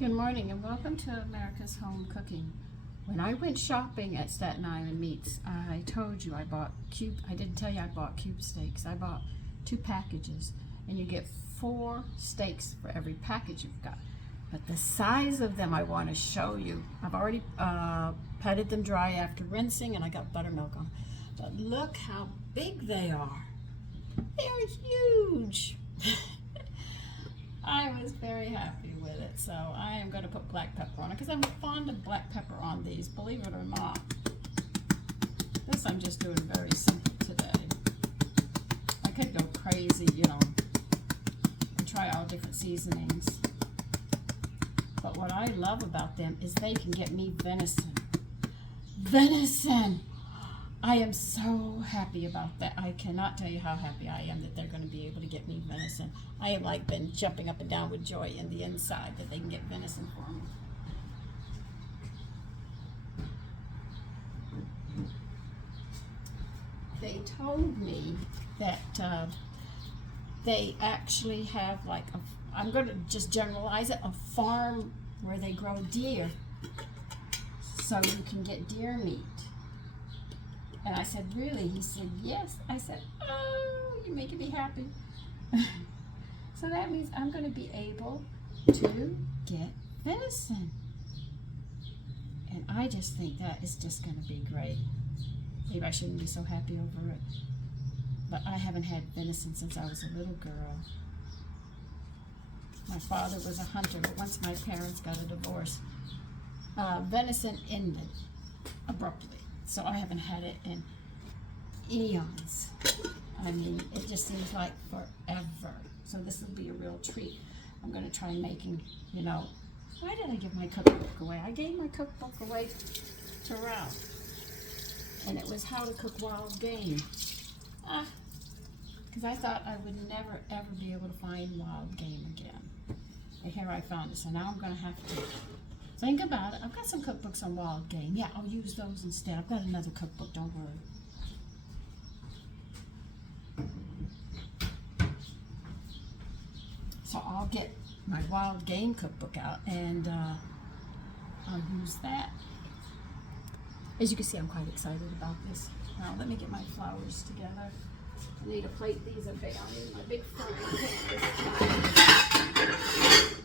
Good morning and welcome to America's Home Cooking. When I went shopping at Staten Island Meats, I told you I bought I didn't tell you I bought cube steaks. I bought 2 packages and you get 4 steaks for every package you've got. But the size of them I want to show you. I've already patted them dry after rinsing and I got buttermilk on. But look how big they are. They're huge. I was very happy with it, so I am going to put black pepper on it because I'm fond of black pepper on these, believe it or not. This I'm just doing very simple today. I could go crazy, and try all different seasonings. But what I love about them is they can get me venison. Venison! I am so happy about that. I cannot tell you how happy I am that they're going to be able to get me venison. I have been jumping up and down with joy in the inside that they can get venison for me. They told me that they actually have I'm going to just generalize it, a farm where they grow deer so you can get deer meat. And I said, really? He said, yes. I said, oh, you're making me happy. So that means I'm going to be able to get venison. And I just think that is just going to be great. Maybe I shouldn't be so happy over it. But I haven't had venison since I was a little girl. My father was a hunter, but once my parents got a divorce, venison ended abruptly. So I haven't had it in eons. I mean, it just seems like forever. So this will be a real treat. I'm going to try making, why did I give my cookbook away? I gave my cookbook away to Ralph. And it was how to cook wild game. Because I thought I would never, ever be able to find wild game again. And here I found it. So now I'm going to have to think about it. I've got some cookbooks on wild game. Yeah, I'll use those instead. I've got another cookbook, don't worry. So I'll get my wild game cookbook out and I'll use that. As you can see, I'm quite excited about this. Now let me get my flowers together. I need a plate. These are big. I'll need my big frying pan this time.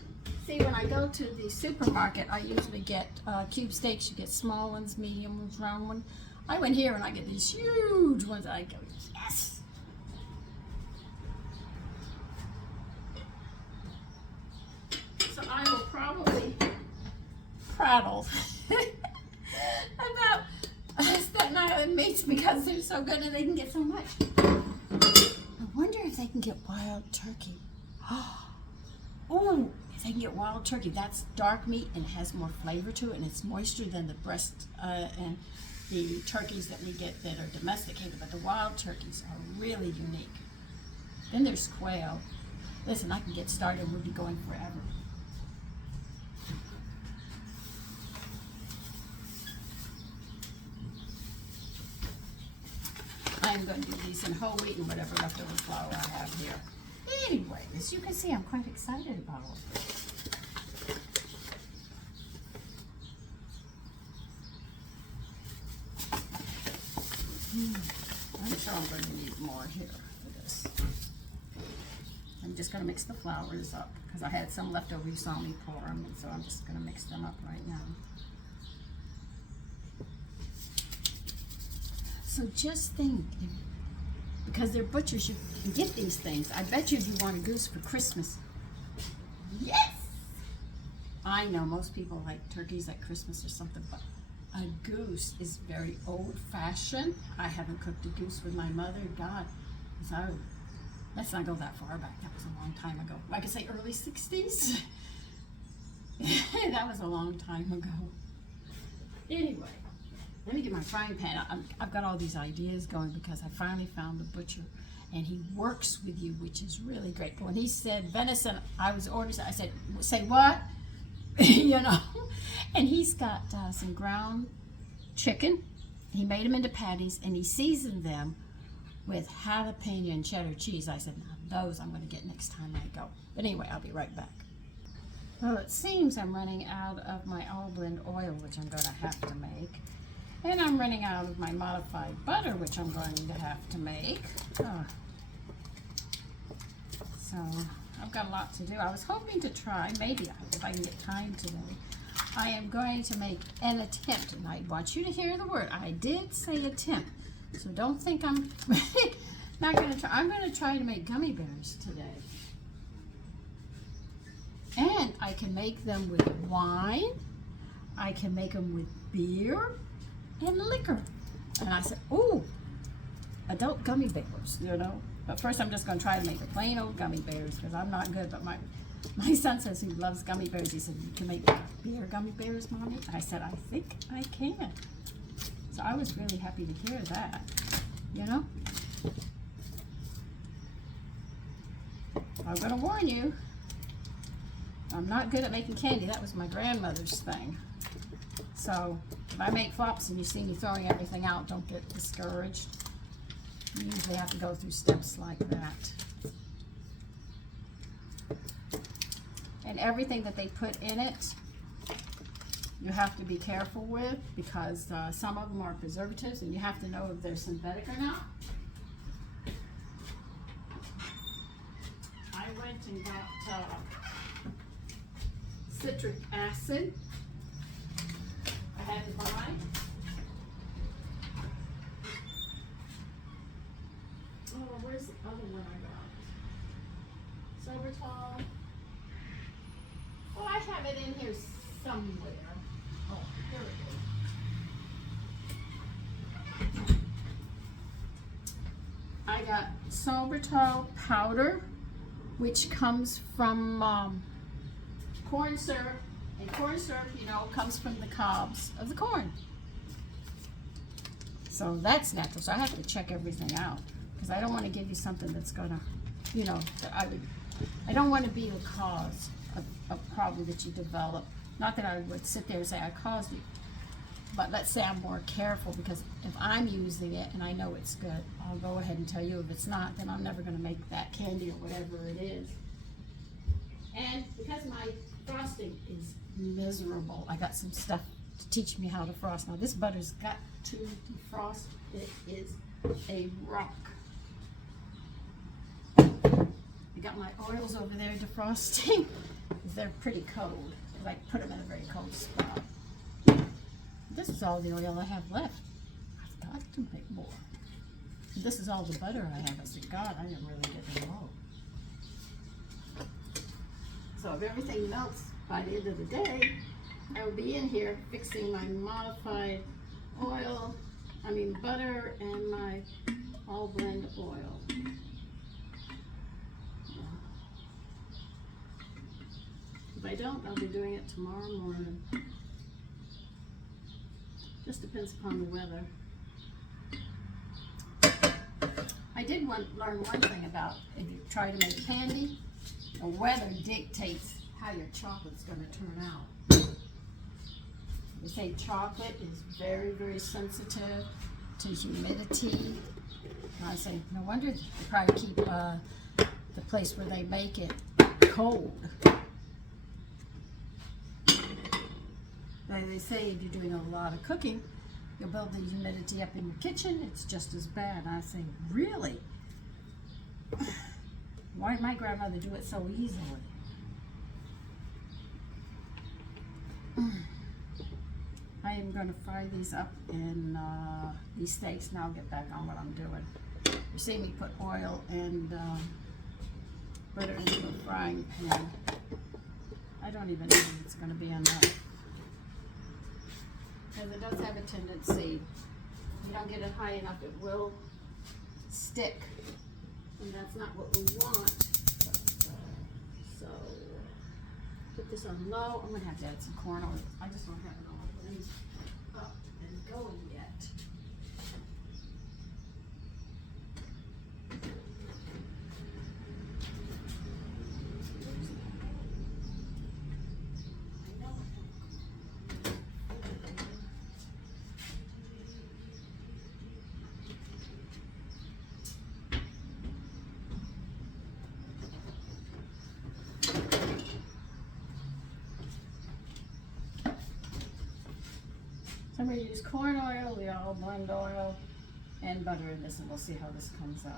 See, when I go to the supermarket, I usually get cube steaks. You get small ones, medium ones, round ones. I went here and I get these huge ones. I go, yes! So I will probably prattle about Staten Island meats because they're so good and they can get so much. I wonder if they can get wild turkey. Oh, if they can get wild turkey. That's dark meat and it has more flavor to it and it's moister than the breast and the turkeys that we get that are domesticated. But the wild turkeys are really unique. Then there's quail. Listen, I can get started. We'll be going forever. I'm going to do these in whole wheat and whatever leftover flour I have here. Anyway, as you can see, I'm quite excited about all this. I'm sure I'm going to need more here for this. I'm just going to mix the flours up because I had some left over. You saw me pour them, and so I'm just going to mix them up right now. So just think, because they're butchers, you can get these things. I bet you if you want a goose for Christmas. Yes! I know most people like turkeys at Christmas or something, but a goose is very old-fashioned. I haven't cooked a goose with my mother. God, so let's not go that far back. That was a long time ago. Like I say, early 60s. That was a long time ago. Anyway. Let me get my frying pan. I've got all these ideas going because I finally found the butcher and he works with you, which is really great. When he said venison, I was ordering, I said, say what? And he's got some ground chicken. He made them into patties and he seasoned them with jalapeno and cheddar cheese. I said, now those I'm going to get next time I go. But anyway, I'll be right back. Well, it seems I'm running out of my all blend oil, which I'm going to have to make. And I'm running out of my modified butter, which I'm going to have to make. So I've got a lot to do. I was hoping to try, maybe if I can get time today, I am going to make an attempt. And I want you to hear the word. I did say attempt. So don't think I'm not going to try. I'm going to try to make gummy bears today. And I can make them with wine. I can make them with beer and liquor. And I said, ooh, adult gummy bears, you know. But first I'm just going to try to make the plain old gummy bears because I'm not good. But my son says he loves gummy bears. He said, you can make beer gummy bears, Mommy? I said, I think I can. So I was really happy to hear that, you know. I'm going to warn you. I'm not good at making candy. That was my grandmother's thing. So if I make flops and you see me throwing everything out, don't get discouraged. You usually have to go through steps like that. And everything that they put in it, you have to be careful with because some of them are preservatives and you have to know if they're synthetic or not. I went and got citric acid. I had to buy. Oh, where's the other one I got? Sorbitol. Oh, I have it in here somewhere. Oh, here it is. I got sorbitol powder, which comes from corn syrup, and corn syrup, you know, comes from the cobs of the corn. So that's natural. So I have to check everything out because I don't want to give you something that's gonna, you know, that I don't want to be a cause of a problem that you develop. Not that I would sit there and say I caused you, but let's say I'm more careful because if I'm using it and I know it's good, I'll go ahead and tell you. If it's not, then I'm never going to make that candy or whatever it is. And because my frosting is miserable, I got some stuff to teach me how to frost. Now this butter's got to defrost. It is a rock. I got my oils over there defrosting. They're pretty cold because I put them in a very cold spot. This is all the oil I have left. I've got to make more. This is all the butter I have. I said, God, I didn't really get them all. So if everything melts by the end of the day, I will be in here fixing my modified butter and my all blend oil. If I don't, I'll be doing it tomorrow morning. Just depends upon the weather. I did learn one thing about if you try to make candy, the weather dictates how your chocolate's going to turn out. They say chocolate is very, very sensitive to humidity. And I say, no wonder they probably keep the place where they make it cold. They say if you're doing a lot of cooking, you'll build the humidity up in your kitchen. It's just as bad. And I say, really? Why did my grandmother do it so easily? I am going to fry these up in these steaks, and I'll get back on what I'm doing. You see me put oil and butter into a frying pan. I don't even know if it's going to be enough. Because it does have a tendency, if you don't get it high enough, it will stick. And that's not what we want. So, put this on low. I'm going to have to add some corn oil. I just don't have it all blends up and going yet. I'm going to use corn oil, the olive blend oil, and butter in this, and we'll see how this comes out.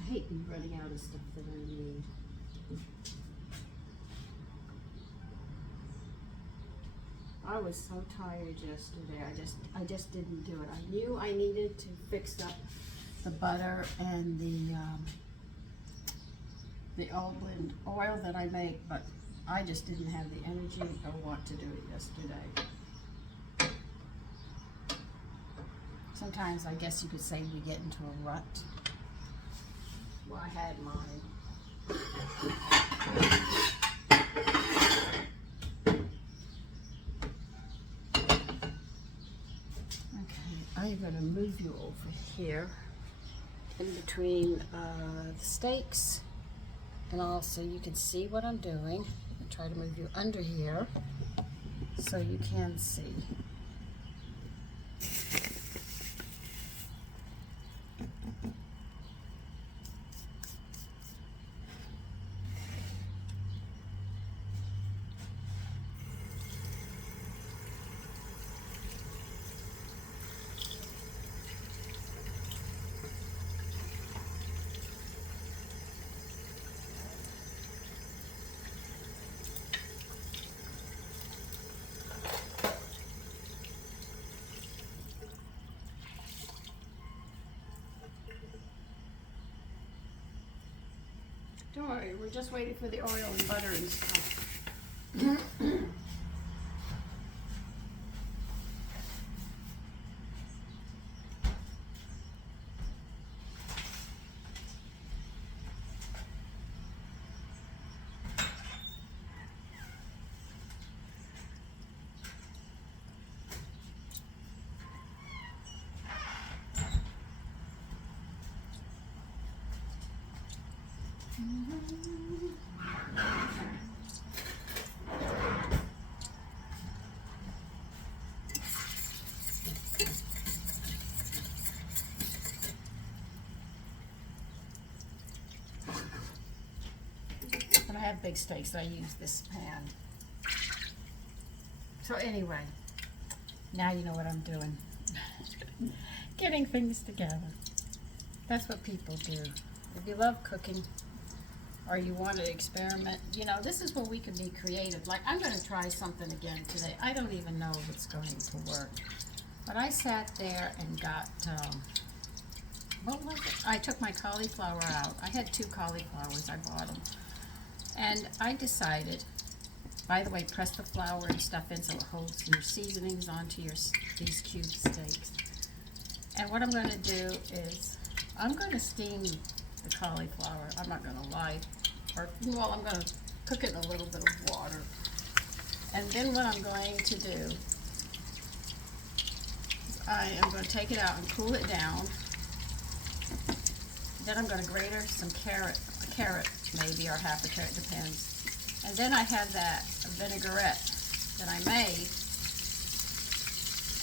I hate running out of stuff that I need. I was so tired yesterday. I just didn't do it. I knew I needed to fix up the butter and the olive blend oil that I make, but I just didn't have the energy or want to do it yesterday. Sometimes I guess you could say we get into a rut. Well, I had mine. I'm going to move you over here in between the steaks, and also you can see what I'm doing. I'll try to move you under here so you can see. Don't worry, we're just waiting for the oil and butter and stuff. When I have big steaks, I use this pan. So anyway, now you know what I'm doing. Getting things together. That's what people do. If you love cooking or you want to experiment, you know, this is where we can be creative. Like, I'm going to try something again today. I don't even know if it's going to work. But I sat there and got, what was it? I took my cauliflower out. I had 2 cauliflowers. I bought them. And I decided, by the way, press the flour and stuff in so it holds your seasonings onto these cube steaks. And what I'm going to do is, I'm going to steam the cauliflower. I'm not going to lie. Well, I'm going to cook it in a little bit of water. And then what I'm going to do is I am going to take it out and cool it down. Then I'm going to grate some carrot, a carrot maybe, or half a carrot, depends. And then I have that vinaigrette that I made.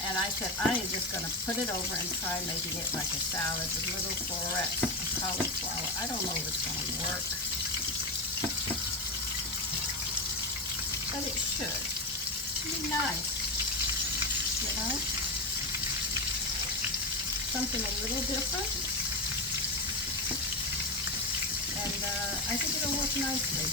And I said, I am just going to put it over and try making it like a salad with little florets of cauliflower. I don't know if it's going to work, but it should. It'd be nice, you know? Something a little different. And I think it'll work nicely.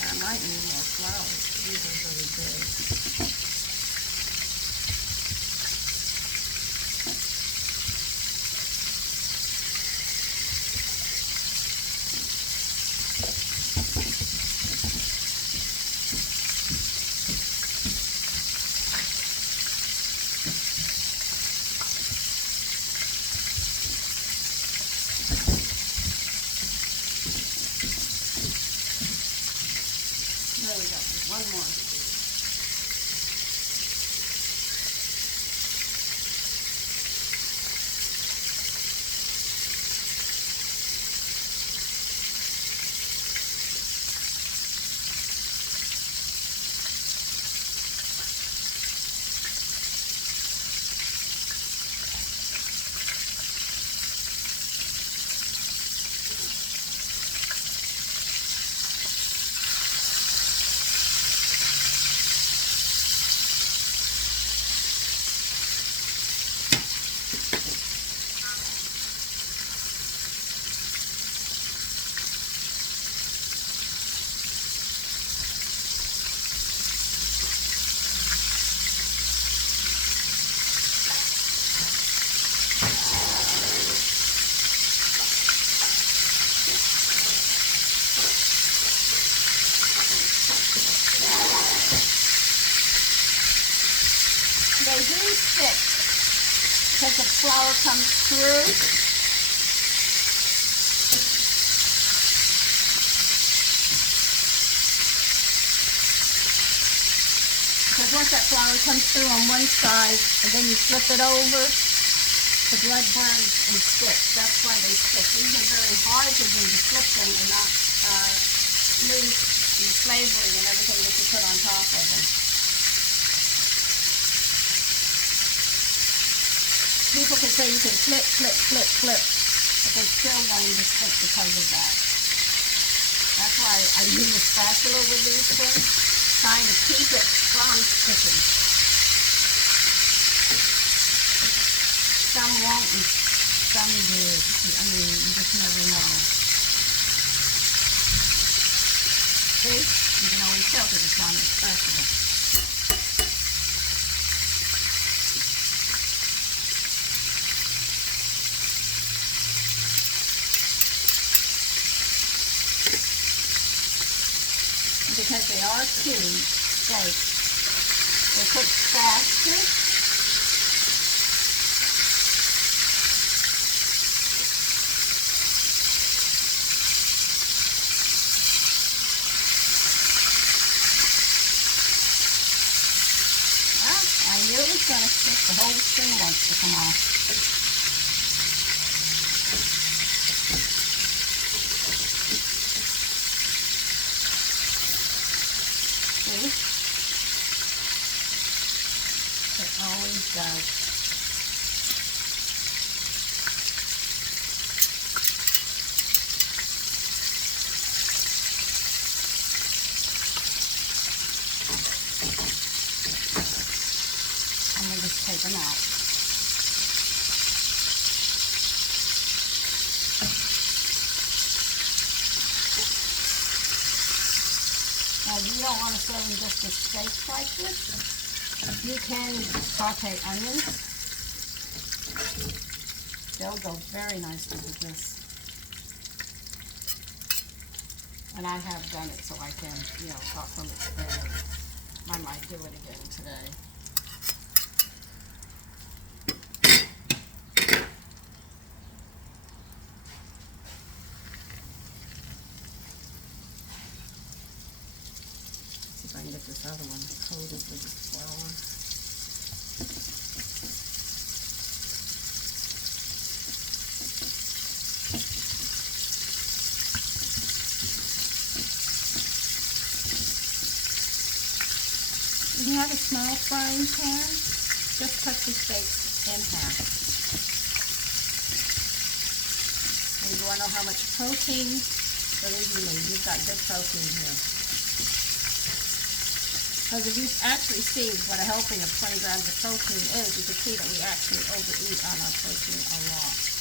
I might need more flour. These are really big. There we go. There's one more to do. They do stick because the flour comes through. Because once that flour comes through on one side and then you flip it over, the bread burns and sticks. That's why they stick. These are very hard to do, to flip them and not lose the flavoring and everything that you put on top of them. People can say you can flip, flip, flip, flip, but they're still going to stick because of that. That's why I use a spatula with these things, trying to keep it from sticking. Some won't and some do. I mean, you just never know. See? You can always tell because it's on the spatula. Because they are cubed steaks, they cook faster. Well, I knew it was going to stick. The whole thing wants to come off. It always does. I'm going to just take them out. Now, you don't want to serve them just as steaks like this. You can saute onions. They'll go very nicely with this. And I have done it so I can, talk from experience. I might do it again today. See if I can get this other one coated with the flour. If you have a small frying pan, just cut the steaks in half. And you want to know how much protein? Believe me, you've got good protein here. Because if you actually see what a helping of 20 grams of protein is, you can see that we actually overeat on our protein a lot.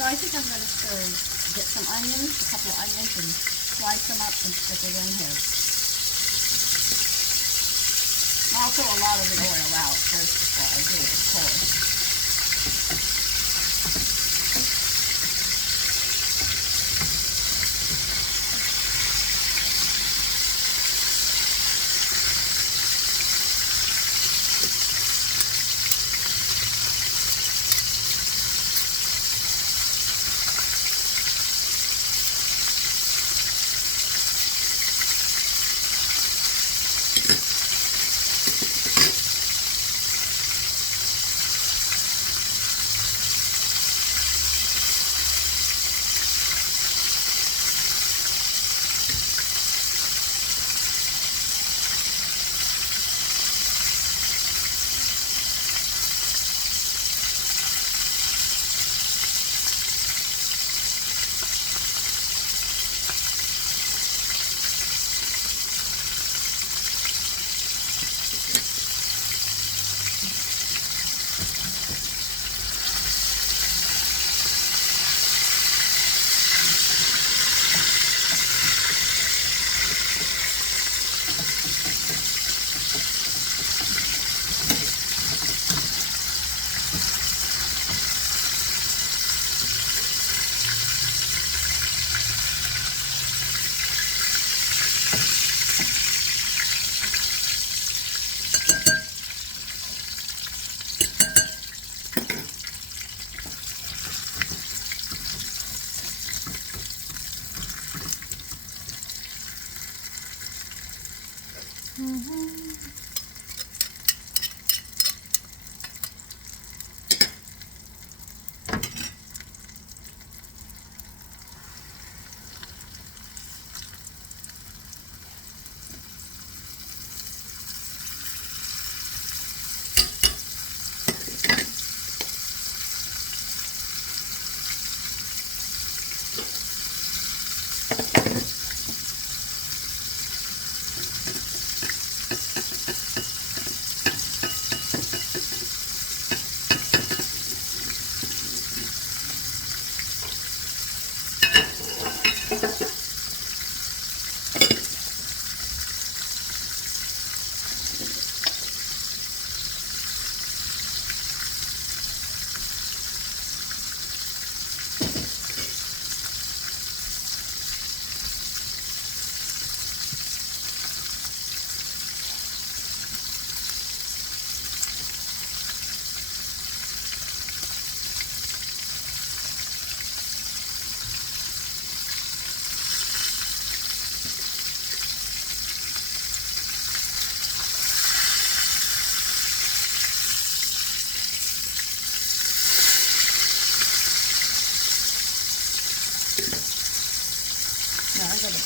So I think I'm going to get some onions, a couple of onions, and slice them up and stick it in here. I'll throw a lot of the oil out first before I do it, of course.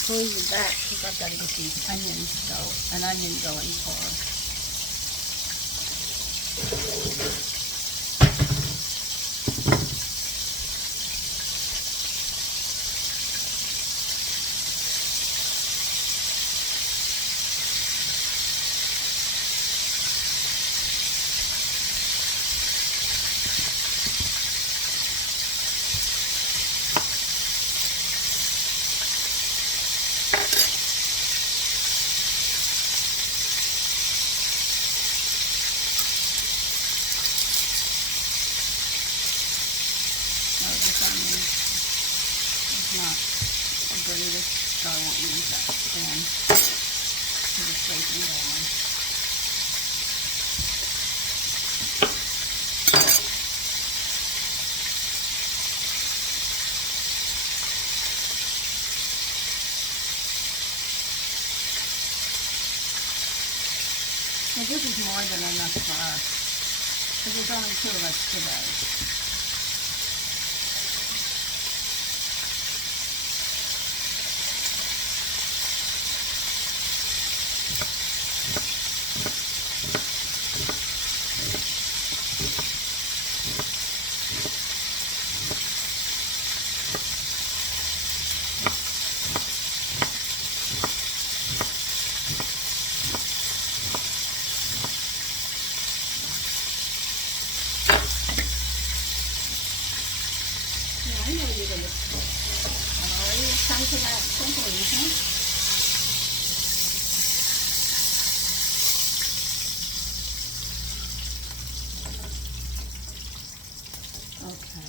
pull you back because I've got to get these onions an onion going for her. This onion is not the greatest, so I won't use that then. Put it straight in going. Now this is more than enough for us, because there's only 2 of us today. I know you're going to cook. I'm already come to that conclusion. Okay.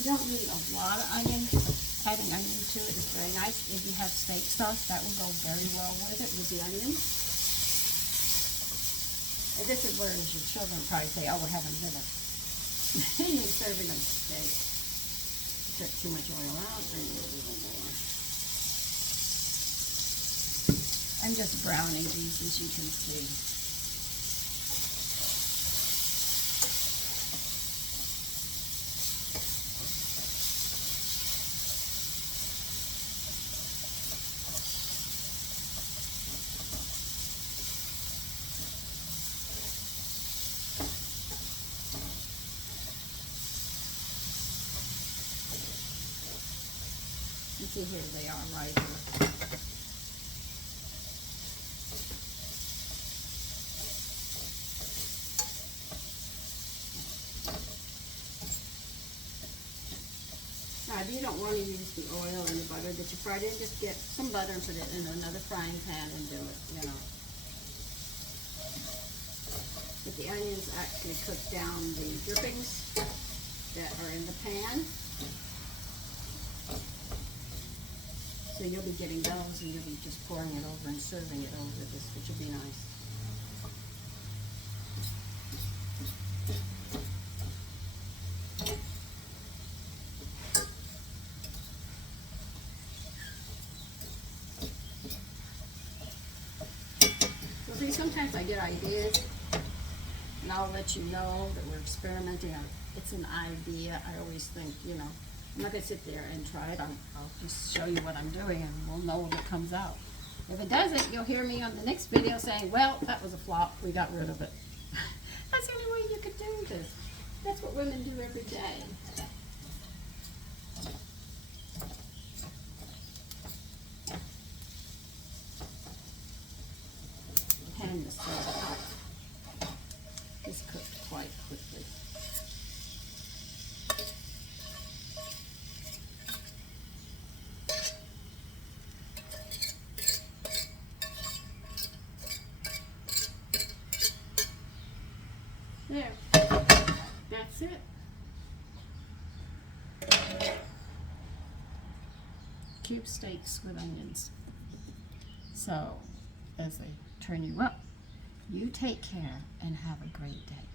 You don't need a lot of onion. Adding onion to it is very nice. If you have steak sauce, that will go very well with it, with the onions. And this is where your children probably say, oh, we're having dinner. You're serving them steak. Took too much oil out, bring a little more. I'm just browning these, as you can see. You see here they are right here. Now, if you don't want to use the oil and the butter that you fried in, just get some butter and put it in another frying pan and do it, you know. But the onions actually cook down the drippings that are in the pan. So you'll be getting those and you'll be just pouring it over and serving it over this, which will be nice. So see, sometimes I get ideas and I'll let you know that we're experimenting. It's an idea. I always think, you know, I'm not going to sit there and try it. I'll just show you what I'm doing and we'll know when it comes out. If it doesn't, you'll hear me on the next video saying, well, that was a flop. We got rid of it. That's the only way you could do this. That's what women do every day. The pan is so hot. This cooked quite quickly. There, that's it. Cube steaks with onions. So, as they turn you up, You take care and have a great day.